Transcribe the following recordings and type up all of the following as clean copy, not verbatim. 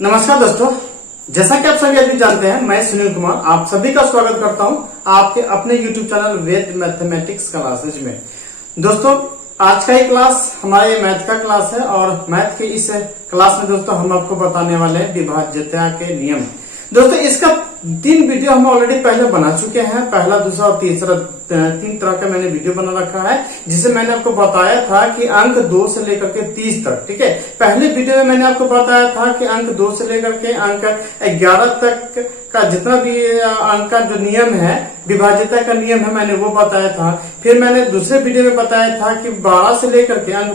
नमस्कार दोस्तों, जैसा कि आप सभी अभी जानते हैं, मैं सुनील कुमार आप सभी का स्वागत करता हूं आपके अपने YouTube चैनल वेद मैथमेटिक्स क्लासेज में। दोस्तों, आज का ये क्लास हमारे मैथ का क्लास है और मैथ के इस क्लास में दोस्तों हम आपको बताने वाले हैं विभाज्यता के नियम। दोस्तों, इसका 3 वीडियो हम ऑलरेडी पहले बना चुके हैं। पहला, दूसरा और तीसरा 3 तरह का मैंने वीडियो बना रखा है, जिसे मैंने आपको बताया था कि अंक 2 से लेकर के 30 तक। ठीक है, पहले वीडियो में मैंने आपको बताया था कि अंक 2 से लेकर के अंक 11 तक का जितना भी अंक का जो नियम है, विभाज्यता का नियम है, मैंने वो बताया था। फिर मैंने दूसरे वीडियो में बताया था कि 12 से लेकर के अंक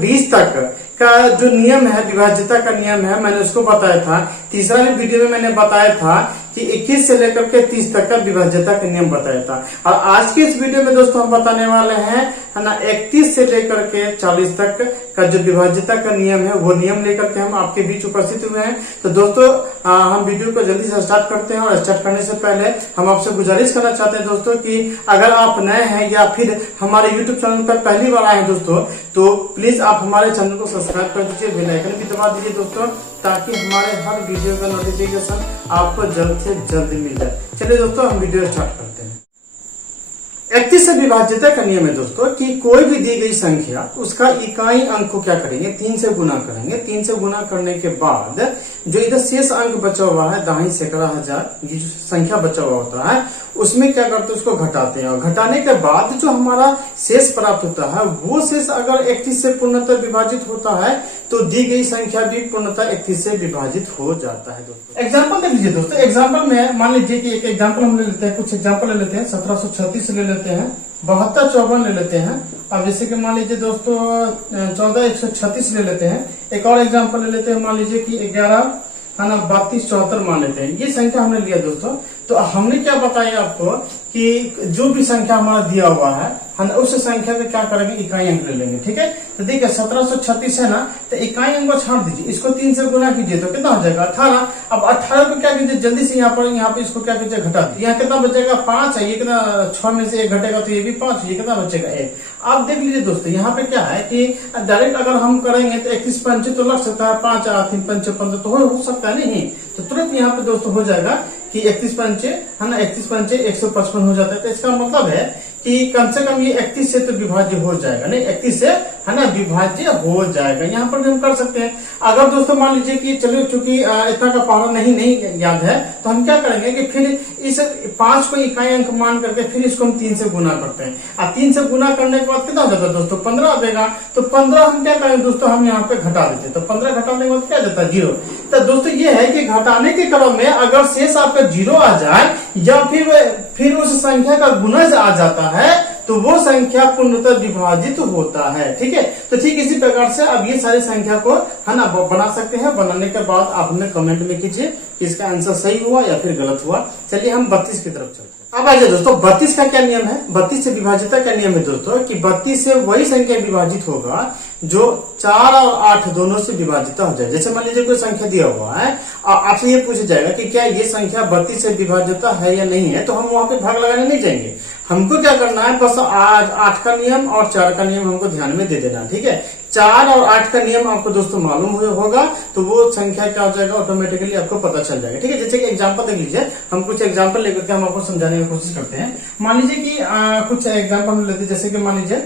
20 तक का जो नियम है, विभाज्यता का नियम है, मैंने उसको बताया था। तीसरा भी वीडियो में मैंने बताया था कि 21 से लेकर के 30 तक का विभाज्यता का नियम बताया था। और आज के इस वीडियो में दोस्तों हम बताने वाले हैं, है ना, 31 से लेकर के 40 तक का जो विभाज्यता का नियम है, वो नियम लेकर के हम आपके बीच उपस्थित हुए हैं। तो दोस्तों, हम वीडियो को जल्दी से स्टार्ट करते हैं। और स्टार्ट करने से पहले हम आपसे गुजारिश करना चाहते हैं दोस्तों कि अगर आप नए हैं या फिर हमारे यूट्यूब चैनल पर पहली बार आए हैं दोस्तों, तो प्लीज आप हमारे चैनल को सब्सक्राइब कर दीजिए, बेल आइकन भी दबा दीजिए दोस्तों, ताकि हमारे हर वीडियो का नोटिफिकेशन आपको जल्द से जल्द मिल जाए। चलिए दोस्तों, हम वीडियो स्टार्ट करते हैं। 31 से विभाज्यता का नियम है दोस्तों कि कोई भी दी गई संख्या, उसका इकाई अंक को क्या करेंगे, 3 से गुना करेंगे। 3 से गुना करने के बाद जो इधर शेष अंक बचा हुआ है, दाहिने सैकड़ा हजार, ये जो संख्या बचा हुआ होता है, उसमें क्या करते हैं, उसको घटाते हैं। और घटाने के बाद जो हमारा शेष प्राप्त होता है, वो शेष अगर 31 से पूर्णतः विभाजित होता है, तो दी गई संख्या भी पूर्णतः 31 से विभाजित हो जाता है। दोस्तों, एग्जाम्पल देख लीजिए दोस्तों। एग्जाम्पल में मान लीजिए कि एक एग्जाम्पल हम ले लेते हैं, कुछ एग्जाम्पल ले लेते हैं। 1736 ले लेते हैं, 7254 ले लेते हैं। अब जैसे कि मान लीजिए दोस्तों 14136 ले लेते हैं। एक और एग्जाम्पल ले लेते हैं, मान लीजिए कि 11 है ना 3274 मान लेते हैं। ये संख्या हमने लिया दोस्तों। तो हमने क्या बताया आपको कि जो भी संख्या हमारा दिया हुआ है हम उस संख्या का क्या करेंगे, इकाई अंक ले लेंगे। ठीक है, तो देखिए 1736 है ना, तो इकाई अंक को छाड़ दीजिए, इसको 3 से गुना कीजिए तो कितना हो जाएगा, 18। अब 18 को क्या कीजिए, जल्दी से यहाँ पे इसको क्या कीजिए, घटा दीजिए। यहाँ कितना बचेगा, 5 है। ये कितना, 6 में से 1 घटेगा तो ये भी 5, ये कितना बचेगा, 1। आप देख लीजिए दोस्तों, यहाँ पे क्या है कि डायरेक्ट अगर हम करेंगे तो 31 पंचे तो लग सकता है, 5 8 3 5 15 तो हो सकता है नहीं, तो तुरंत यहाँ पे दोस्तों हो जाएगा कि 31 पंचे है ना, 31 पंचे 155 हो जाता है। तो इसका मतलब है कि कम से कम ये 31 से तो विभाज्य हो जाएगा, नहीं 31 से है ना विभाज्य हो जाएगा। यहाँ पर भी हम कर सकते हैं। अगर दोस्तों मान लीजिए कि चलो चूंकि इतना का पहाड़ा नहीं याद है, तो हम क्या करेंगे कि फिर इस 5 को इकाई अंक मान करके फिर इसको हम 3 से गुना करते हैं। और 3 से गुना करने के बाद कितना हो जाता है दोस्तों, 15 आ जाएगा। तो 15 हम क्या करेंगे दोस्तों, हम यहाँ पे घटा देते हैं। तो 15 घटाने के बाद क्या जाता है, 0। तो दोस्तों ये है कि घटाने के क्रम में अगर शेष आपका 0 आ जाए या फिर उस संख्या का गुणज आ जाता है, तो वो संख्या पूर्णतः विभाजित होता है। ठीक है, तो ठीक इसी प्रकार से अब ये सारी संख्या को है ना बना सकते हैं। बनाने के बाद आप हमें कमेंट में कीजिए कि इसका आंसर सही हुआ या फिर गलत हुआ। चलिए हम 32 की तरफ चलते हैं। अब आइए दोस्तों, 32 का क्या नियम है, 32 से विभाज्यता का नियम है दोस्तों कि 32 से वही संख्या विभाजित होगा जो 4 और 8 दोनों से विभाजित हो जाए। जैसे मान लीजिए कोई संख्या दिया हुआ है और आपसे ये पूछा जाएगा कि क्या ये संख्या 32 से विभाज्यता है या नहीं है, तो हम वहां पे भाग लगाने नहीं जाएंगे। हमको क्या करना है, बस आज 8 का नियम और 4 का नियम हमको ध्यान में दे देना। ठीक है, 4 और 8 का नियम आपको दोस्तों मालूम होगा, तो वो संख्या क्या हो जाएगा, ऑटोमेटिकली आपको पता चल जाएगा। ठीक है, जैसे कि एग्जांपल देख लीजिए, हम कुछ एग्जांपल लेकर के हम आपको समझाने की कोशिश करते हैं। मान लीजिए कि कुछ एग्जांपल लेते हैं, जैसे कि मान लीजिए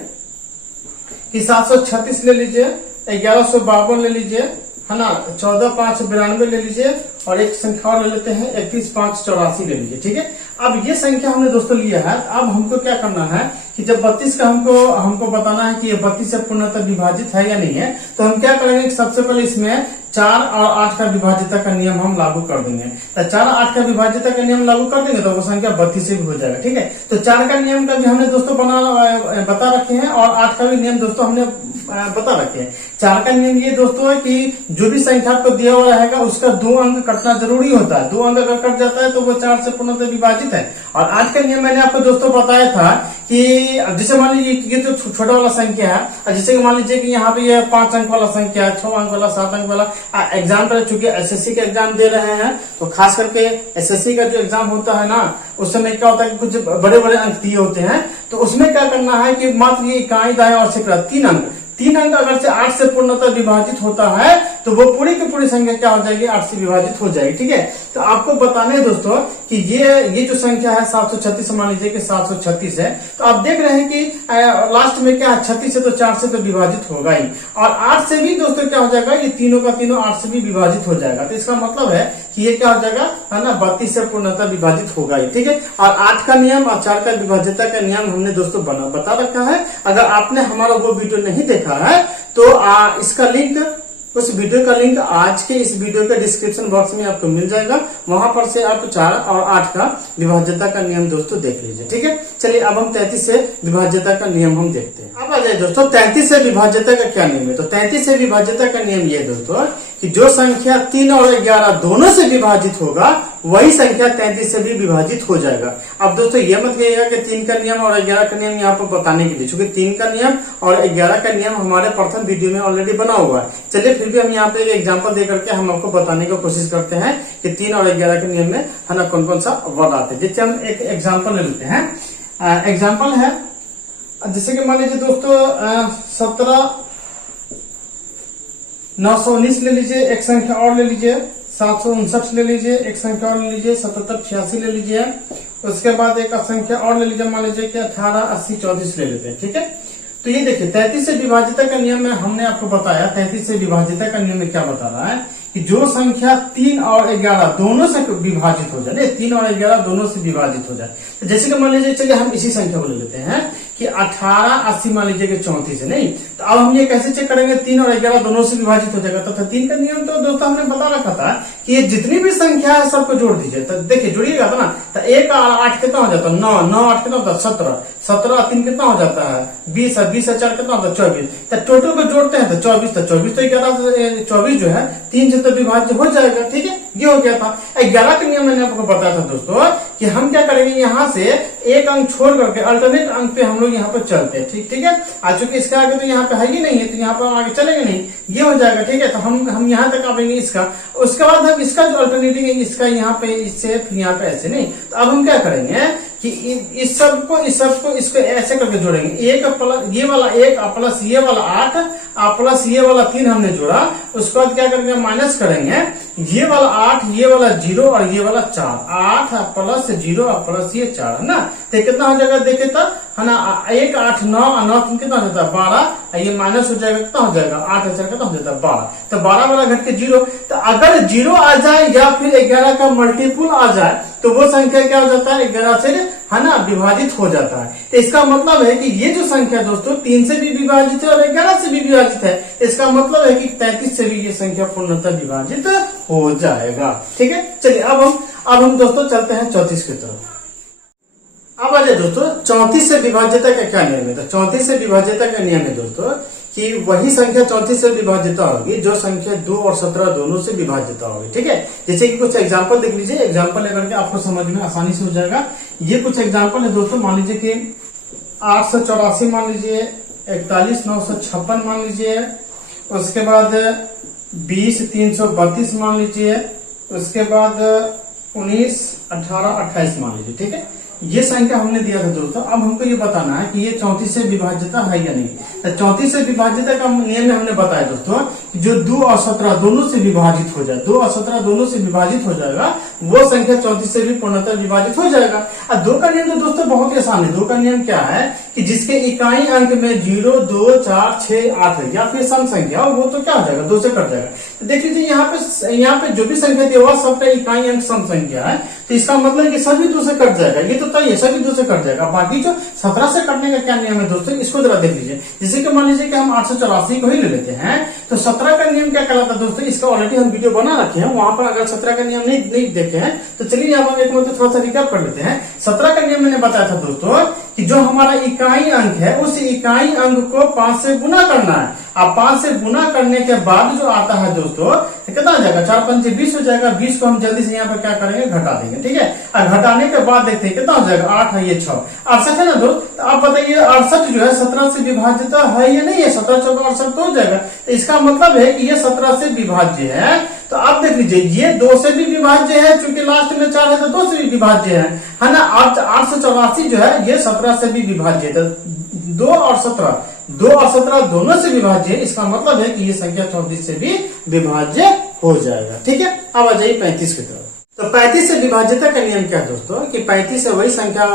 कि 736 ले लीजिए, 1152 ले लीजिए, है ना, 14,592 ले लीजिए, और एक संख्या और ले लेते हैं 31,584 ले लीजिए। ठीक है, अब ये संख्या हमने दोस्तों लिया है। अब हमको क्या करना है कि जब 32 का हमको बताना है कि ये 32 से पूर्णतः विभाजित है या नहीं है, तो हम क्या करेंगे, सबसे पहले इसमें 4 और 8 का विभाज्यता का नियम हम लागू कर देंगे। तो 4 और 8 का विभाज्यता का नियम लागू कर देंगे तो वो संख्या 32 से भी हो जाएगा। ठीक है, तो 4 का नियम का भी हमने दोस्तों बता रखे हैं और 8 का भी नियम दोस्तों हमने बता रखे हैं। 4 का नियम ये दोस्तों है कि जो भी संख्या आपको दिया हुआ रहेगा उसका 2 अंक कटना जरूरी होता है। 2 अंक अगर कट जाता है तो वो 4 से पूर्णतः विभाजित है। और 8 का नियम मैंने आपको दोस्तों बताया था कि जैसे मान लीजिए ये तो छोटा वाला संख्या है, और जैसे मान लीजिए कि यहाँ पे ये 5 अंक वाला संख्या है, 6 अंक वाला, 7 अंक वाला। एग्जाम पर चूंकि एसएससी का एग्जाम दे रहे हैं, तो खास करके एसएससी का जो एग्जाम होता है ना, उस समय क्या होता है कि कुछ बड़े बड़े अंक दिए होते हैं, तो उसमें क्या करना है कि मात्र ये इकाई, दाएं और सैकड़ा 3 अंक अगर से 8 से पूर्णतः विभाजित होता है तो वो पूरी की पूरी संख्या क्या हो जाएगी, 8 से विभाजित हो जाएगी। ठीक है, तो आपको बताने दोस्तों कि ये जो संख्या है 736, मान लीजिए कि 736 है, तो आप देख रहे हैं कि लास्ट में क्या है 36 है, तो 4 से तो विभाजित होगा ही, और 8 से भी दोस्तों क्या हो जाएगा, ये तीनों का तीनों 8 से भी विभाजित हो जाएगा। तो इसका मतलब है कि ये क्या हो जाएगा, है ना, 32 से पूर्णतः विभाजित होगा ही। ठीक है, और 8 का नियम और 4 का विभाज्यता का नियम हमने दोस्तों बता रखा है। अगर आपने हमारा वो वीडियो नहीं देखा है तो इसका लिंक, उस वीडियो का लिंक आज के इस वीडियो के डिस्क्रिप्शन बॉक्स में आपको मिल जाएगा, वहां पर से आप 4 और 8 का विभाज्यता का नियम दोस्तों देख लीजिए। ठीक है, चलिए अब हम 33 से विभाज्यता का नियम हम देखते हैं। अब आ जाए दोस्तों 33 से विभाज्यता का क्या नियम है। तो 33 से विभाज्यता का नियम ये दोस्तों कि जो संख्या 3 और 11 दोनों से विभाजित होगा वही संख्या 33 से भी विभाजित हो जाएगा। अब दोस्तों ये मत कहिएगा कि 3 का नियम और 11 का नियम यहाँ पर बताने के लिए, क्योंकि 3 का नियम और 11 का नियम हमारे प्रथम वीडियो में ऑलरेडी बना हुआ है। चलिए फिर भी हम यहाँ पे एक एग्जांपल दे करके हम आपको बताने की कोशिश करते हैं कि 3 और 11 के नियम में है ना कौन कौन सा वर्ड आते हैं। जैसे हम एक एग्जाम्पल ले लेते हैं। एग्जाम्पल है जैसे कि मान लीजिए दोस्तों 919 ले लीजिए, एक संख्या और ले लीजिए 759 ले लीजिए, एक संख्या और ले लीजिए 7786 ले लीजिए, उसके बाद एक संख्या और ले लीजिए, मान लीजिए कि 1880 34 ले लेते हैं। ठीक है, तो ये देखिए 33 से विभाज्यता का नियम में हमने आपको बताया। 33 से विभाज्यता का नियम में क्या बता रहा है कि जो संख्या 3 और 11 दोनों से विभाजित हो जाए, 3 और 11 दोनों से विभाजित हो जाए, तो जैसे कि मान लीजिए, चलिए हम इसी संख्या को ले लेते हैं कि 1880 मान लीजिए कि 34 है, नहीं तो अब हम ये कैसे चेक करेंगे, 3 और 11 दोनों से विभाजित हो जाएगा। तो 3 का नियम तो दोस्तों हमने बता रखा था कि ये जितनी भी संख्या है सबको जोड़ दीजिए। तो देखिए जुड़िएगा तो ना, तो 1 और 8 कितना हो जाता है 9, 9 8 कितना होता है 17, 17 3 कितना हो जाता है 20, 20 से 4 कितना होता है 24। तो टोटल को जोड़ते हैं तो 24, तो 24 तो 11 24 जो है 3 से तो विभाज्य हो जाएगा। ठीक है, ये हो गया था। 11 का नियम मैंने आपको बताया था दोस्तों कि हम क्या करेंगे, यहाँ से एक अंक छोड़ करके अल्टरनेट अंक पे हम लोग यहाँ पर चलते हैं। ठीक है, आज चूंकि इसके आगे तो यहाँ पे है ही नहीं है, तो यहाँ पर हम आगे चलेंगे नहीं, ये हो जाएगा। ठीक है, तो हम यहाँ तक आएंगे इसका, उसके बाद हम इसका जो अल्टरनेटिव है इसका यहाँ पे इससे, फिर यहाँ पे ऐसे नहीं। तो अब हम क्या करेंगे कि इस सबको इसको ऐसे करके जोड़ेंगे, एक प्लस ये वाला 1 प्लस ये वाला 8 प्लस ये वाला 3 हमने जोड़ा, उसके बाद क्या करेंगे माइनस करेंगे, ये वाला 8 ये वाला 0 और ये वाला 4, 8 प्लस 0 प्लस ये 4 है ना। तो कितना हो जाएगा देखिए तो, है ना, 1 8 9 9 3 कितना हो जाता है 12, ये माइनस हो जाएगा, कितना हो जाएगा 8 4 कितना हो जाता है 12। तो 12 वाला घट के 0, तो अगर 0 आ जाए या फिर 11 का मल्टीपुल आ जाए तो वो संख्या क्या हो जाता है 11 से, है ना, विभाजित हो जाता है। तो इसका मतलब है कि ये जो संख्या दोस्तों 3 से भी विभाजित है और 11 से भी विभाजित है, इसका मतलब है कि 33 से भी ये संख्या पूर्णतः विभाजित हो जाएगा। ठीक है, चलिए अब हम दोस्तों चलते हैं 34 की तरफ। अब आ जाए दोस्तों 34 से विभाज्यता का क्या नियम है। तो 34 से विभाज्यता का नियम है दोस्तों कि वही संख्या 34 से विभाज्यता होगी जो संख्या 2 और 17 दोनों से विभाज्यता होगी। ठीक है, जैसे कि कुछ एग्जांपल देख लीजिए, एग्जांपल लेकर के आपको समझ में आसानी से हो जाएगा। ये कुछ एग्जांपल है दोस्तों, मान लीजिए कि 884 मान लीजिए, 41 956 मान लीजिए, उसके बाद 20 332 मान लीजिए, उसके बाद 19 18 28 मान लीजिए। ठीक है, ये संख्या हमने दिया था दोस्तों। अब हमको ये बताना है कि ये 34 से विभाज्यता है या नहीं। तो 34 से विभाज्यता का नियम हमने बताया दोस्तों कि जो 2 और 17 दोनों से विभाजित हो जाए, 2 और 17 दोनों से विभाजित हो जाएगा, वो संख्या 34 से भी पूर्णतः विभाजित हो जाएगा। और 2 का नियम तो दोस्तों बहुत ही आसान है। 2 का नियम क्या है कि जिसके इकाई अंक में 0 2 4 6 8 है या फिर सम संख्या हो, वो तो क्या हो जाएगा 2 से कट जाएगा। तो देख लीजिए यहाँ पे जो भी संख्या दिया हुआ सबका इकाई अंक सम संख्या है, तो इसका मतलब कि सभी 2 से कट जाएगा। ये तो ये सभी 2 से कट जाएगा। बाकी जो 17 से कटने का क्या नियम है दोस्तों, इसको जरा देख लीजिए। जैसे कि मान लीजिए कि हम 884 को ही ले लेते हैं, तो 17 का नियम क्या कहलाता है दोस्तों, इसका ऑलरेडी हम वीडियो बना रखे हैं, वहां पर अगर 17 का नियम नहीं देखे हैं तो चलिए यहाँ पर एक मतलब थोड़ा सा रिकैप कर लेते हैं। 17 का नियम मैंने बताया था दोस्तों कि जो हमारा इकाई अंक है उस इकाई अंक को 5 से गुना करना है। अब 5 से गुना करने के बाद जो आता है दोस्तों कितना आ जाएगा, 4 5 20 हो जाएगा। 20 को हम जल्दी से यहाँ पर क्या करेंगे घटा देंगे। ठीक है, और घटाने के बाद देखते हैं कितना हो जाएगा, 8 है ये 6 68 है ना दोस्त। तो आप बताइए 68 जो है 17 से विभाज्यता है या नहीं है, 17 14 68 हो जाएगा। तो इसका मतलब है कि ये 17 से विभाज्य है। तो आप देख लीजिए ये 2 से भी विभाज्य है, चूंकि लास्ट में 4 है तो 2 से भी विभाज्य है ना। 8 से 84 जो है ये 17 से भी विभाज्य है। तो 2 और 17 दोनों से विभाज्य है, इसका मतलब है कि ये संख्या 34 से भी विभाज्य हो जाएगा। ठीक है, अब आ जाइए 35 की तरफ। तो 35 से विभाज्यता का नियम क्या है दोस्तों, कि 35 से वही संख्या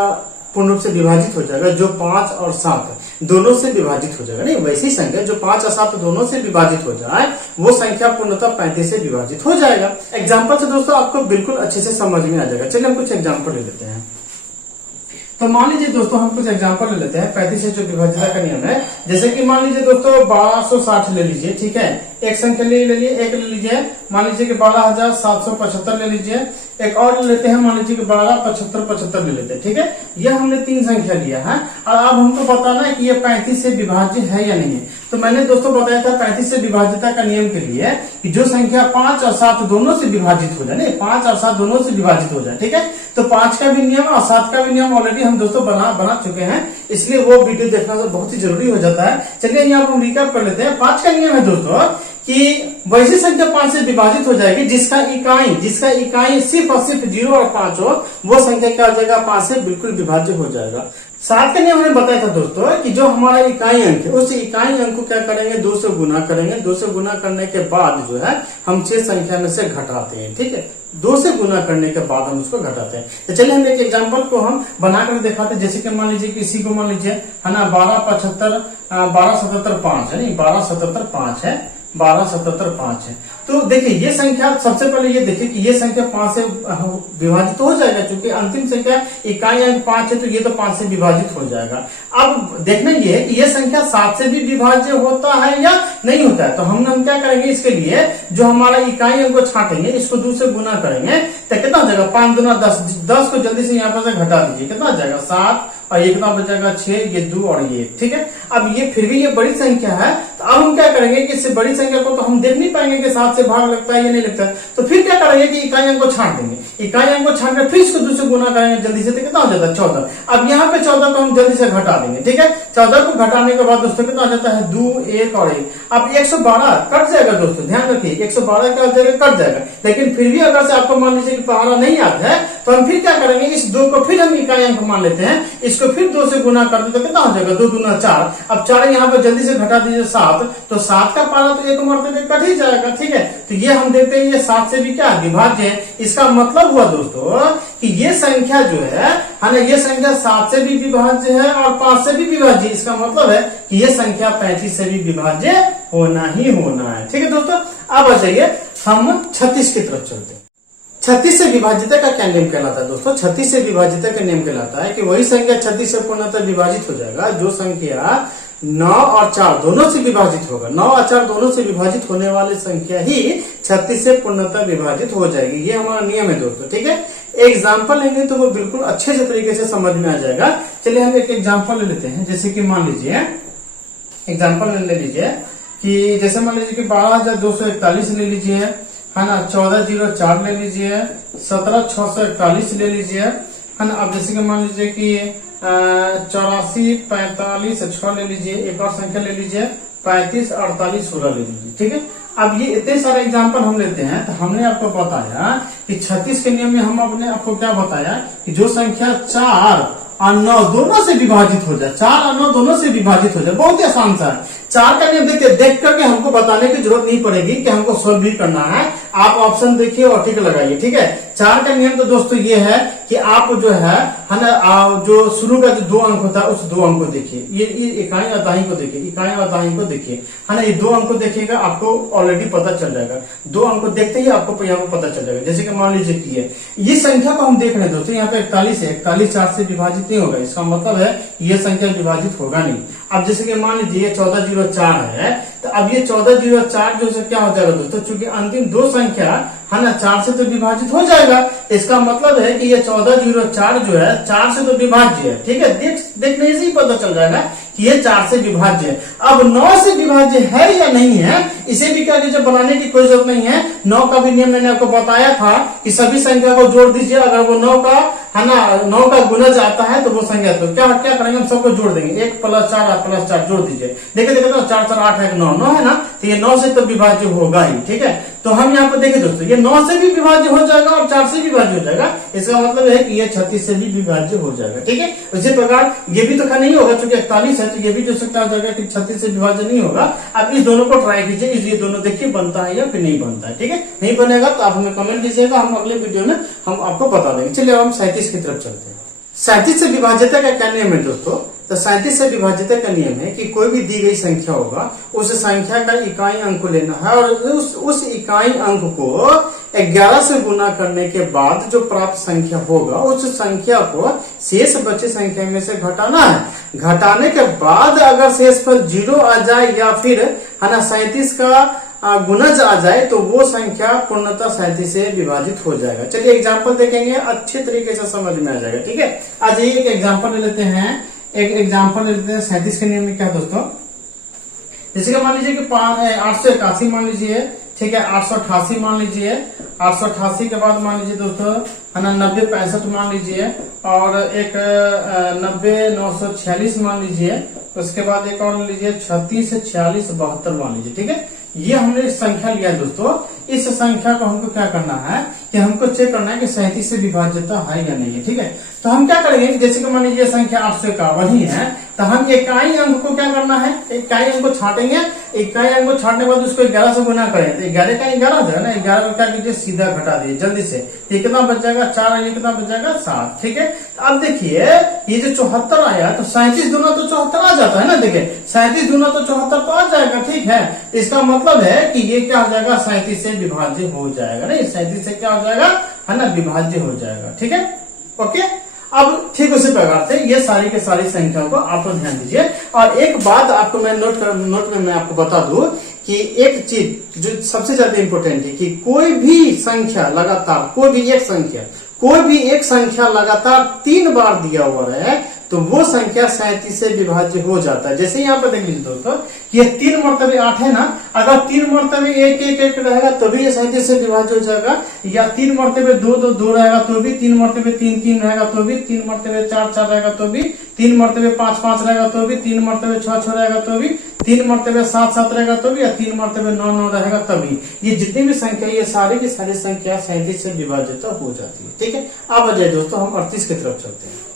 पूर्ण रूप से विभाजित हो जाएगा जो 5 और 7 दोनों से विभाजित हो जाएगा। नहीं, वैसी संख्या जो 5 और 7 दोनों से विभाजित हो जाए वो संख्या पूर्णतः 35 से विभाजित हो जाएगा। एग्जाम्पल से दोस्तों आपको बिल्कुल अच्छे से समझ में आ जाएगा। चलिए हम कुछ एग्जाम्पल ले लेते हैं। तो मान लीजिए दोस्तों हम कुछ एग्जांपल ले लेते हैं 35 से जो विभाज्यता का नियम है। जैसे कि मान लीजिए दोस्तों 1260 ले लीजिए, ठीक है, एक संख्या ले लीजिए, एक ले लीजिए, मान लीजिए कि 12,775 ले लीजिए, एक और ले लेते हैं, मान लीजिए कि 12,75 ले लेते हैं। ठीक है, यह हमने 3 संख्या लिया है और अब हमको बताना है कि ये 35 से विभाज्य है या नहीं है। तो मैंने दोस्तों बताया था 35 से विभाज्यता का नियम के लिए कि जो संख्या 5 और 7 दोनों से विभाजित हो जाए, नहीं 5 और 7 दोनों से विभाजित हो जाए। ठीक है, तो 5 का भी नियम और 7 का भी नियम ऑलरेडी हम दोस्तों बना चुके हैं, इसलिए वो वीडियो देखना तो बहुत ही जरूरी हो जाता है। चलिए यहाँ पर हम रिकैप कर लेते हैं। 5 का नियम है दोस्तों कि वैसी संख्या 5 से विभाजित हो जाएगी जिसका इकाई सिर्फ और सिर्फ 0 और 5 हो, वो संख्या क्या हो जाएगा, 5 से बिल्कुल विभाज्य हो जाएगा। 7 का नियम हमने बताया था दोस्तों कि जो हमारा इकाई अंक है उस इकाई अंक को क्या करेंगे, 2 से गुना करेंगे। 2 से गुना करने के बाद जो है हम 6 संख्या में से घटाते हैं। ठीक है, 2 से गुना करने के बाद हम उसको घटाते हैं। तो चलिए हम एक एग्जांपल को हम बनाकर दिखाते हैं। जैसे कि मान लीजिए कि इसी को मान लीजिए है ना 1277 5 है, नहीं 1277 5 है, 1277 5 है। तो देखिए ये संख्या, सबसे पहले ये देखिए कि ये संख्या 5 से विभाजित तो हो जाएगा, क्योंकि अंतिम संख्या इकाई अंक 5 है तो ये तो 5 से विभाजित हो जाएगा। अब देखना ये है कि ये संख्या 7 से भी विभाज्य होता है या नहीं होता है। तो हम क्या करेंगे, इसके लिए जो हमारा इकाई अंक को छाटेंगे, इसको 2 से गुना करेंगे तो कितना हो जाएगा, 5 दूना 10, 10 को जल्दी से यहाँ पर से घटा दीजिए, कितना हो जाएगा 7 और ये कितना बचेगा 6, ये 2 और ये 1। ठीक है, अब ये फिर भी ये बड़ी संख्या है, तो अब हम क्या करेंगे कि इससे बड़ी संख्या को तो हम देख नहीं पाएंगे कि 7 से भाग लगता है या नहीं लगता है। तो फिर क्या करेंगे कि इकाई अंक को छाट देंगे, इकाई अंक को छाट कर फिर इसको 2 से गुना करेंगे जल्दी से, तो कितना हो जाता है 14। अब यहाँ पे 14 को हम जल्दी से घटा देंगे। ठीक है, 14 को घटाने के बाद दोस्तों कितना हो जाता है 2, 1 और 1। अब 112 कट जाएगा दोस्तों, ध्यान रखिए 112 क्या हो जाएगा, कट जाएगा। लेकिन फिर भी अगर से आपको मान लीजिए कि पहाड़ा नहीं आता है तो हम फिर क्या करेंगे, इस 2 को फिर हम इकाई अंक मान लेते हैं, इसको फिर 2 से गुना कर दे तो कितना हो जाएगा 2 दूना 4। अब 4 यहाँ पर जल्दी से घटा दीजिए 7, तो 7 का पारा तो एक मरतबे कट ही जाएगा। ठीक है, तो ये हम देखते हैं ये 7 से भी क्या विभाज्य है। इसका मतलब हुआ दोस्तों कि ये संख्या जो है ना, ये संख्या 7 से भी विभाज्य है और 5 से भी विभाज्य। इसका मतलब है कि ये संख्या 35 से भी विभाज्य होना ही होना है। ठीक है दोस्तों, अब आ जाइए हम 36 की तरफ चलते हैं। 36 से विभाजिता का क्या नियम कहलाता है दोस्तों, 36 से विभाजिता का नियम कहलाता है कि वही संख्या 36 से पूर्णतः विभाजित हो जाएगा जो संख्या 9 और 4 दोनों से विभाजित होगा। 9 और 4 दोनों से विभाजित होने वाली संख्या ही 36 से पूर्णतः विभाजित हो जाएगी। ये हमारा नियम है दोस्तों। ठीक है, एग्जाम्पल लेंगे तो वो बिल्कुल अच्छे से तरीके से समझ में आ जाएगा। चलिए हम एक एग्जाम्पल ले लेते हैं। जैसे कि मान लीजिए एग्जाम्पल ले लीजिए कि जैसे मान लीजिए कि 12,241 ले लीजिए, है ना, 1404 ले लीजिए, 17,641 ले लीजिए, है ना। अब जैसे कि मान लीजिए कि 84, 45, 6 ले लीजिए, एक और संख्या ले लीजिए 35, 48, 16 ले लीजिए। ठीक है, अब ये इतने सारे एग्जाम्पल हम लेते हैं तो हमने आपको बताया कि 36 के नियम में हम अपने आपको क्या बताया कि जो संख्या 4 और 9 दोनों से विभाजित हो जाए, 4 और 9 दोनों से विभाजित हो जाए, बहुत ही आसान सा है। 4 का नियम देखिए, देख करके हमको बताने की जरूरत नहीं पड़ेगी कि हमको सोल्व भी करना है। आप ऑप्शन देखिए और ठीक लगाइए। ठीक है, 4 का नियम तो दोस्तों ये है कि आप जो है ना, जो शुरू का जो 2 अंक होता है उस 2 अंक को देखिए, ये इकाई और दहाई को देखिए, इकाई और दहाई को देखिए, है ना। ये 2 अंक को देखिएगा, आपको ऑलरेडी पता चल जाएगा। 2 अंक को देखते ही आपको यहाँ पर पता चल जाएगा। जैसे कि मान लीजिए कि ये संख्या को हम देख रहे हैं दोस्तों, यहाँ पे 41 है, 41 4 से विभाजित नहीं होगा, इसका मतलब है ये संख्या विभाजित होगा नहीं। अब जैसे कि मान लीजिए 1404 है, तो अब ये 1404 जो है क्या हो जाएगा दोस्तों, चूंकि अंतिम 2 संख्या है ना 4 से तो विभाजित हो जाएगा, इसका मतलब है कि ये 1404 जो है 4 से तो विभाज्य है। ठीक है, देखने से ही पता चल जाएगा कि ये 4 से विभाज्य है। अब 9 से विभाज्य है या नहीं है, इसे भी क्या कीजिए, बनाने की कोई जरूरत नहीं है। 9 का भी नियम मैंने आपको बताया था कि सभी संख्या को जोड़ दीजिए, अगर वो 9 का है ना 9 का गुणज आता है तो वो संख्या, तो क्या क्या करेंगे हम सबको जोड़ देंगे, 1 + 4 + 4 जोड़ दीजिए, देखिए देखिए तो 4 4 8 1 9 9 है ना, तो ये 9 से तो विभाज्य होगा ही, ठीक है। तो हम यहाँ पर देखिए दोस्तों ये 9 से भी विभाज्य हो जाएगा और 4 से भी विभाज्य हो जाएगा, इसका मतलब है कि ये 36 से भी विभाज्य हो जाएगा, ठीक है। उसी प्रकार ये भी तो नहीं होगा, क्योंकि 41 है तो ये भी जो सकता हो जाएगा कि 36 से विभाज्य नहीं होगा। आप इस दोनों को ट्राई कीजिए, ये दोनों देखिए बनता है या फिर नहीं बनता है, ठीक है। नहीं बनेगा तो आप हमें कमेंट कीजिएगा, हम अगले वीडियो में हम आपको बता देंगे। चलिए अब हम 37 की तरफ चलते हैं। 37 से विभाज्यता का क्या नियम है दोस्तों? तो 37 से विभाज्यता का नियम है कि कोई भी दी गई संख्या होगा, उस संख्या का इकाई अंक लेना है और उस इकाई अंक को 11 से गुना करने के बाद जो प्राप्त संख्या होगा उस संख्या को शेष बचे संख्या में से घटाना है। घटाने के बाद अगर शेष पर 0 आ जाए या फिर है ना 37 का गुणज आ जाए तो वो संख्या पूर्णतः 37 से विभाजित हो जाएगा। चलिए एग्जाम्पल देखेंगे, अच्छे तरीके से समझ में आ जाएगा, ठीक है। आज एक एग्जाम्पल ले लेते हैं, एक एग्जाम्पल ले लेते हैं 37 के नियम में क्या दोस्तों। जैसे कि मान लीजिए कि 881 मान लीजिए, ठीक है, 888 मान लीजिए, 888 के बाद मान लीजिए दोस्तों है ना 90 65 मान लीजिए और एक 90 946 मान लीजिए, उसके बाद एक और लीजिए 36 46 72 मान लीजिए, ठीक है। ये हमने संख्या लिया दोस्तों, इस संख्या को हमको क्या करना है कि हमको चेक करना है कि 37 से विभाज्यता है या नहीं है, ठीक है। तो हम क्या करेंगे, जैसे कि मान लीजिए संख्या 851 ही है तो हम इकाई अंक को क्या करना है, इकाई अंक को छाटेंगे, इकाई अंक को छाटने के बाद उसको 11 से गुना करें तो 11 का 11 हो जाएगा ना, 11 को क्या कीजिए सीधा घटा दिए जल्दी से, ये कितना बच जाएगा 4, ये कितना बच जाएगा 7, ठीक है। तो अब देखिए ये जो 74 आया तो 37 दूना तो 74 आ जाता है ना, देखिए 37 दूना तो 74 तो आ जाएगा, ठीक है। इसका मतलब है कि ये क्या हो जाएगा 37 से विभाज्य हो जाएगा, नहीं 37 से क्या हो जाएगा है ना विभाज्य हो जाएगा, ठीक है, ओके। अब ठीक उसी प्रकार से ये सारी के सारी संख्या को आप ध्यान दीजिए। और एक बात आपको मैं नोट में मैं आपको बता दूं कि एक चीज जो सबसे ज्यादा इंपॉर्टेंट है कि कोई भी संख्या लगातार, कोई भी एक संख्या लगातार 3 बार दिया हुआ है तो वो संख्या 37 से विभाज्य हो जाता है। जैसे यहाँ पर देख लीजिए दोस्तों, ये 3 मरतबे 8 है ना, अगर 3 मरतबे 1 1 1 रहेगा तो भी ये 37 से विभाज्य हो जाएगा, या 3 मरतबे 2 2 2 रहेगा तो भी, 3 मरतबे 3 3 रहेगा तो भी, 3 मरतबे 4 4 रहेगा तो भी, 3 मरतबे 5 5 रहेगा तो भी, 3 मरतबे 6 6 रहेगा तो भी, 3 मरतबे 7 7 रहेगा तो भी, या 3 मरतबे 9 9 रहेगा तभी। ये जितनी भी संख्या, ये सारी की सारी संख्या 37 से विभाज्यता हो जाती है, ठीक है। अब आ जाए दोस्तों हम 38 की तरफ चलते हैं।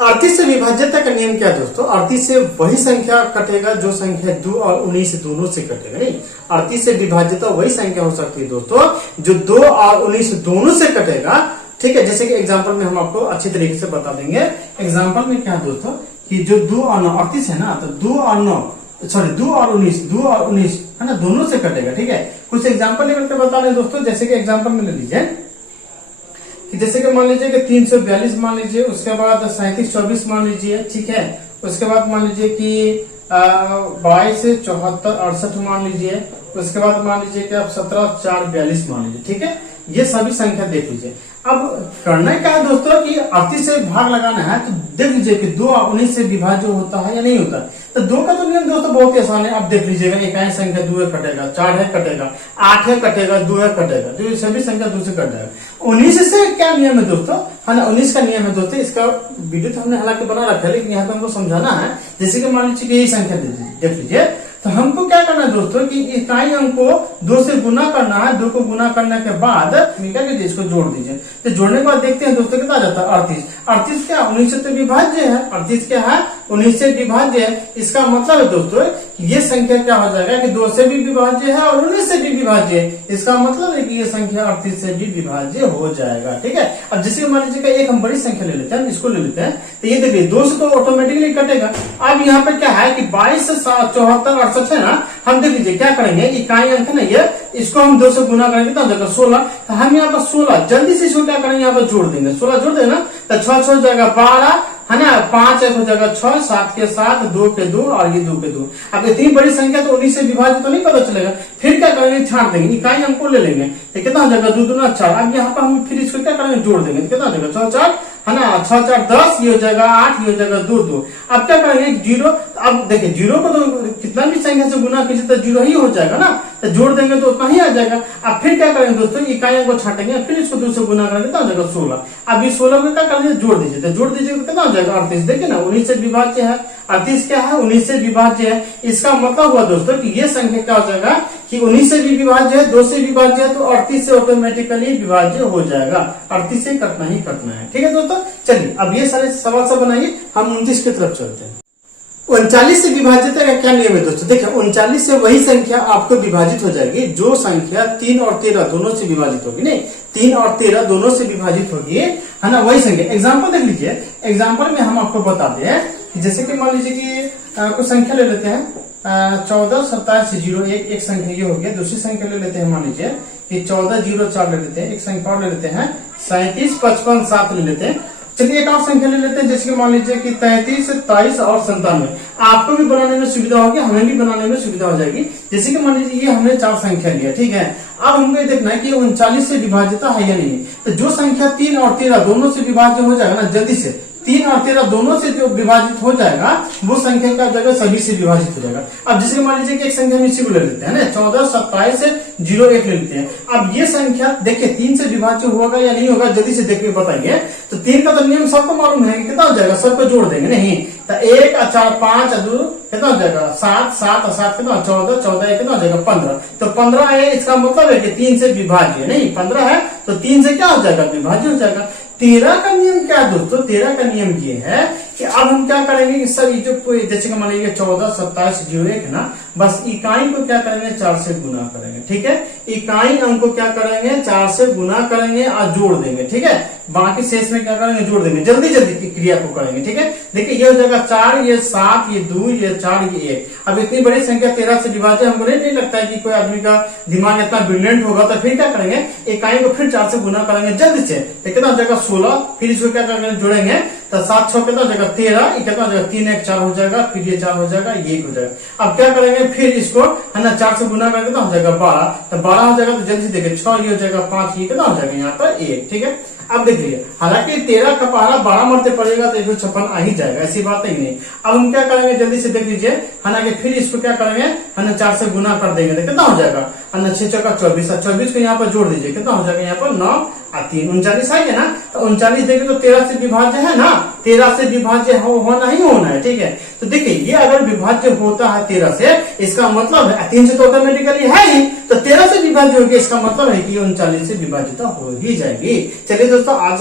38 से विभाज्यता का नियम क्या है दोस्तों? 38 से वही संख्या कटेगा जो संख्या 2 और 19 दोनों से कटेगा, नहीं 38 से विभाज्यता वही संख्या हो सकती है दोस्तों जो 2 और 19 दोनों से कटेगा, ठीक है। जैसे कि एग्जांपल में हम आपको अच्छी तरीके से बता देंगे। एग्जांपल में क्या है दोस्तों कि जो 2 और 9 38 है ना, तो 2 और 19 है ना दोनों से कटेगा, ठीक है। कुछ एग्जाम्पल लेकर के बता रहे दोस्तों, जैसे कि एग्जाम्पल में ले लीजिए कि जैसे कि मान लीजिए कि 342 मान लीजिए, उसके बाद 37 24 मान लीजिए, ठीक है। उसके बाद मान लीजिए कि 22 74 68 मान लीजिए, उसके बाद मान लीजिए कि आप 17 4 42 मान लीजिए, ठीक है। ये सभी संख्या देख लीजिए। अब करना क्या है दोस्तों कि 38 से भाग लगाना है, तो देख लीजिए कि 2 और 19 से विभाज्य होता है या नहीं होता है। तो 2 का तो नियम दोस्तों बहुत ही आसान है, आप देख लीजिएगा इकाई संख्या 2 है कटेगा, 4 है कटेगा, 8 है कटेगा, 2 है कटेगा, तो ये सभी संख्या 2 से कट जाएगा। 19 से क्या नियम है दोस्तों, है ना 19 का नियम है दोस्तों, इसका वीडियो तो हमने हालांकि बना रखा है लेकिन यहाँ पे हमको समझाना है। जैसे कि मान लीजिए कि यही संख्या देख लीजिए, तो हमको क्या करना है दोस्तों कि इकाई अंक को 2 से गुना करना है, 2 को गुना करने के बाद क्या कीजिए इसको जोड़ दीजिए। तो जोड़ने के बाद देखते हैं दोस्तों कितना आ जाता है 38। 38 क्या 19 से तो विभाज्य है, 38 क्या है 19 से विभाज्य है। इसका मतलब है दोस्तों ये संख्या क्या हो जाएगा कि 2 से भी विभाज्य है और 19 से भी विभाज्य है। इसका मतलब है कि ये संख्या 38 से भी विभाज्य हो जाएगा, ठीक है। अब जैसे मान लीजिए एक हम बड़ी संख्या ले लेते हैं, इसको ले लेते हैं, तो ये देखिए 2 से तो ऑटोमेटिकली कटेगा। अब यहाँ पे क्या है कि 22 से 74 68 है ना, हम देख लीजिए क्या करेंगे इकाई अंक है ना ये, इसको हम 2 से गुना करेंगे कितना देगा 16, तो हम यहाँ पर 16 जल्दी से इसको क्या करेंगे यहाँ पर जोड़ देंगे, 16 जोड़ देंगे ना, तो 6 6 जगह 12 है ना, 5 एक हो जाएगा 6, 7 के 7, 2 के 2 और ये 2 के 2। अब इतनी बड़ी संख्या तो 19 से विभाजित तो नहीं पता चलेगा, फिर क्या करेंगे छाट देंगे, इकाई अंक को ले लेंगे, तो कितना हो जाएगा 2 दूना 4। अब यहाँ पर हम फिर इसको क्या करेंगे जोड़ देंगे, कितना हो जाएगा 6 4 है ना, 6 4 10, ये हो जाएगा 8, ये हो जाएगा 2 2। अब क्या करेंगे 0, अब देखिए जीरो को तो कितना भी संख्या से गुना कीजिए तो जीरो ही हो जाएगा ना, तो जोड़ देंगे तो उतना ही आ जाएगा। अब फिर क्या करेंगे दोस्तों, इकाइयों को छाटेंगे, फिर इसको 2 से गुना करेंगे तो आ जाएगा 16। अब इस 16 को क्या करेंगे, जोड़ दीजिए, तो जोड़ दीजिए तो कितना हो जाएगा 38। देखिए ना 19 से विभाज्य है, 38 क्या है 19 से विभाज्य है। इसका मतलब हुआ दोस्तों कि ये संख्या क्या हो जाएगा कि 19 से भी विभाज्य है, 2 से विभाज्य है, तो 38 से ऑटोमेटिकली विभाज्य हो जाएगा। 38 से कटना ही कटना है। ठीक है दोस्तों, चलिए अब ये सारे सवाल सब बनाइए, हम 29 की तरफ चलते हैं। 39 से विभाजित का क्या नियम है दोस्तों, देखिए 39 से वही संख्या आपको विभाजित हो जाएगी जो संख्या 3 और 13 दोनों से विभाजित होगी। नहीं, 3 और 13 दोनों से विभाजित होगी, है ना, वही संख्या। एग्जाम्पल देख लीजिए, एग्जाम्पल में हम आपको बताते हैं कि जैसे कि मान लीजिए कि कुछ संख्या ले लेते हैं 14 27 01, एक संख्या ये हो गया। दूसरी संख्या ले लेते हैं, मान लीजिए कि 1404 ले लेते हैं, एक संख्या और ले लेते हैं 37 55 7 ले लेते हैं। चलिए एक और संख्या ले लेते हैं, जैसे कि मान लीजिए कि 33 23 और 97। आपको भी बनाने में सुविधा होगी, हमें भी बनाने में सुविधा हो जाएगी। जैसे कि मान लीजिए ये हमने 4 संख्या लिया, ठीक है। अब हमको ये देखना है कि 39 से विभाज्यता है या नहीं। तो जो संख्या 3 और 13 दोनों से विभाज्य हो जाएगा ना, जल्दी से 3 और 13 दोनों से जो विभाजित हो जाएगा वो संख्या क्या हो जाएगा, सभी से विभाजित हो जाएगा। अब जैसे मान लीजिए कि एक संख्या हम इसी को ले लेते हैं ना, 14 27 से 01 ले लेते हैं। अब ये संख्या देखिए 3 से विभाज्य होगा या नहीं होगा, जल्दी से देखिए बताइए। तो 3 का तो नियम सबको मालूम है, कितना हो जाएगा, सबको जोड़ देंगे। नहीं तो 1 और 4 5 और 2 कितना हो जाएगा 7 7 और 7 कितना 14 14 कितना हो जाएगा 15। तो 15 है, इसका मतलब है कि 3 से विभाज्य नहीं, 15 है तो 3 से क्या हो जाएगा, विभाज्य हो जाएगा। 13 का नियम क्या है दोस्तों, 13 का नियम ये है कि अब हम क्या करेंगे कि सर ये जो जैसे कि मान लीजिए 14 27 01 है ना, बस इकाई को क्या करेंगे 4 से गुना करेंगे। ठीक है, इकाई अंक को क्या करेंगे 4 से गुना करेंगे और जोड़ देंगे। ठीक है, बाकी शेष में क्या करेंगे, जोड़ देंगे। जल्दी जल्दी की क्रिया को करेंगे। ठीक है, देखिए ये हो जाएगा 4 ये 7 ये 2 ये 4 ये 1। अब इतनी बड़ी संख्या 13 से विभाज्य हमको नहीं लगता है कि कोई आदमी का दिमाग इतना ब्रिलियंट होगा। तो फिर क्या करेंगे, इकाई को फिर 4 से गुना करेंगे जल्दी से, तो कितना हो जाएगा 16। फिर इसको क्या करेंगे, जोड़ेंगे तो 7 6 कितना हो जाएगा 13, कितना हो जाएगा 3 1 4 हो जाएगा, फिर ये 4 हो जाएगा, ये 1 हो जाएगा। अब क्या करेंगे, फिर इसको है ना 4 से गुना करके तो हो जाएगा 12, तो 12 हो जाएगा। तो जल्दी से देखिए 6 ये हो जाएगा 5 ये कितना हो जाएगा यहाँ पर 1। ठीक है, अब देखिए हालांकि 13 का पहाड़ा 12 मरते पड़ेगा तो 156 आ ही जाएगा, ऐसी बात ही नहीं। अब हम क्या करेंगे, जल्दी से देख लीजिए, है ना कि फिर इसको क्या करेंगे, है ना 4 से गुना कर देंगे तो कितना हो जाएगा, है ना 6 चौका 24 और 24 को यहाँ पर जोड़ दीजिए, कितना हो जाएगा यहाँ पर 9 और 3 39 है ना। तो 39 देखिए तो 13 से विभाज्य है ना, 13 से विभाज्य होना ही होना है। ठीक है, तो देखिए ये अगर विभाज्य होता है 13 से, इसका मतलब है 3 से तो ऑटोमेटिकली है ही, तो 13 से विभाज्य हो गया, इसका मतलब है कि 39 से विभाज्यता हो ही जाएगी। चलिए दोस्तों आज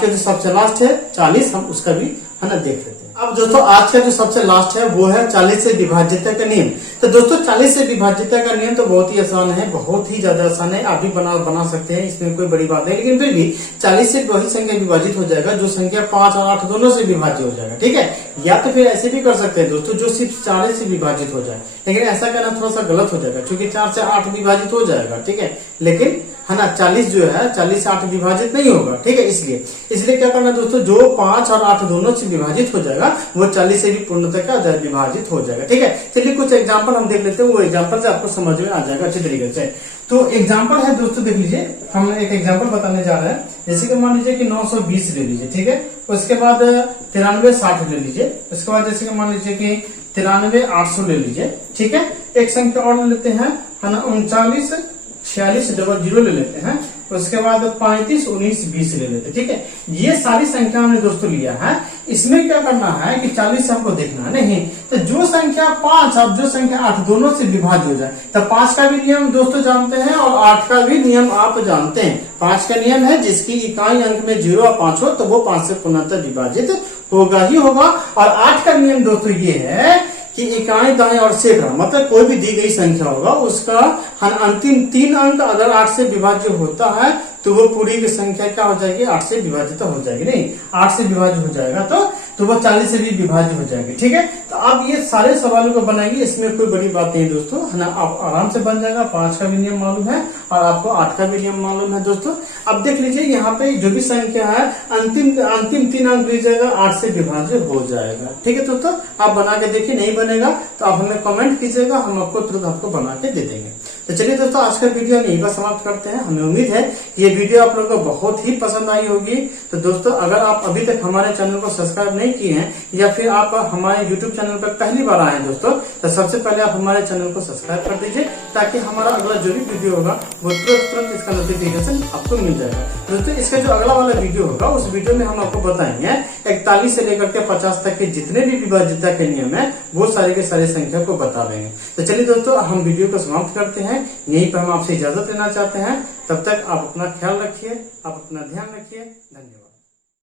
का जो सबसे लास्ट है 40, हम उसका भी है ना देख लेते हैं। अब दोस्तों आज का जो सबसे लास्ट है वो है 40 से विभाज्यता का नियम। तो दोस्तों 40 से विभाज्यता का नियम तो बहुत ही आसान है, बहुत ही ज्यादा आसान है, आप भी बना सकते हैं, इसमें कोई बड़ी बात नहीं। लेकिन फिर भी 40 से वही संख्या विभाजित हो जाएगा जो संख्या 5 और 8 दोनों से विभाज्य हो जाएगा। ठीक है, या तो फिर ऐसे भी कर सकते हैं दोस्तों जो सिर्फ 40 से विभाजित हो जाए, लेकिन ऐसा करना थोड़ा सा गलत हो जाएगा क्योंकि 4 से 8 विभाजित हो जाएगा। ठीक है, लेकिन है ना 40 जो है 40 से 8 विभाजित नहीं होगा। ठीक है, इसलिए क्या करना दोस्तों, जो 5 और 8 दोनों से विभाजित हो जाएगा वो 40 से भी पूर्णतः क्या विभाजित हो जाएगा। ठीक है, चलिए कुछ एग्जांपल हम देख लेते हैं, वो एग्जांपल से आपको समझ में आ जाएगा अच्छी तरीके से। तो एग्जांपल है दोस्तों, देख लीजिए, हम एक एग्जांपल बताने जा रहे हैं। जैसे कि मान लीजिए कि 920 ले लीजिए। ठीक है, उसके बाद 93 60 ले लीजिए। उसके बाद जैसे कि मान लीजिए कि 93 800 ले लीजिए। ठीक है, एक संख्या और ले लेते हैं, है ना 39 46 00 ले लेते हैं। उसके बाद 35 19 20 ले लेते हैं। ठीक है, ये सारी संख्या हमने दोस्तों लिया है। इसमें क्या करना है कि 40 से हमको देखना नहीं, तो जो संख्या 5 और जो संख्या 8 दोनों से विभाज्य हो जाए, तो 5 का भी नियम दोस्तों जानते हैं और 8 का भी नियम आप जानते हैं। 5 का नियम है जिसकी इकाई अंक में 0 और 5 हो तो वो 5 से पूर्णतः विभाजित होगा ही होगा। और 8 का नियम दोस्तों ये है कि इकाई दाएं और सैकड़ा, मतलब कोई भी दी गई संख्या होगा उसका अंतिम 3 अंक अगर 8 से विभाज्य होता है तो वो पूरी की संख्या क्या हो जाएगी, 8 से विभाजित हो जाएगी। नहीं, 8 से विभाज्य हो जाएगा तो वो 40 से भी विभाज्य हो जाएगी। ठीक है, तो आप ये सारे सवालों को बनाएंगे, इसमें कोई बड़ी बात नहीं दोस्तों, है ना, आप आराम से बन जाएगा। 5 का भी नियम मालूम है और आपको 8 का भी नियम मालूम है दोस्तों। अब देख लीजिए यहाँ पे जो भी संख्या है अंतिम 3 अंक लीजिएगा, 8 से विभाज्य हो जाएगा। ठीक है दोस्तों, आप बना के देखिए, नहीं बनेगा तो आप हमें कमेंट कीजिएगा, हम आपको तुरंत आपको बना के दे देंगे। तो चलिए दोस्तों, आज का वीडियो हम यहीं पर समाप्त करते हैं। हमें उम्मीद है कि ये वीडियो आप लोगों को बहुत ही पसंद आई होगी। तो दोस्तों, अगर आप अभी तक हमारे चैनल को सब्सक्राइब नहीं किए हैं या फिर आप हमारे यूट्यूब चैनल पर पहली बार आए हैं दोस्तों, तो सबसे पहले आप हमारे चैनल को सब्सक्राइब कर दीजिए, ताकि हमारा अगला जो भी वीडियो होगा वो तुरंत इसका नोटिफिकेशन आपको मिल जाएगा। दोस्तों, इसका जो अगला वाला वीडियो होगा उस वीडियो में हम आपको बताएंगे 41 से लेकर के 50 तक के जितने भी विभाज्यता के नियम है वो सारे के सारे संख्या को बता देंगे। तो चलिए दोस्तों, हम वीडियो को समाप्त करते हैं। यहीं पर हम आपसे इजाजत लेना चाहते हैं। तब तक आप अपना ख्याल रखिए, आप अपना ध्यान रखिए। धन्यवाद।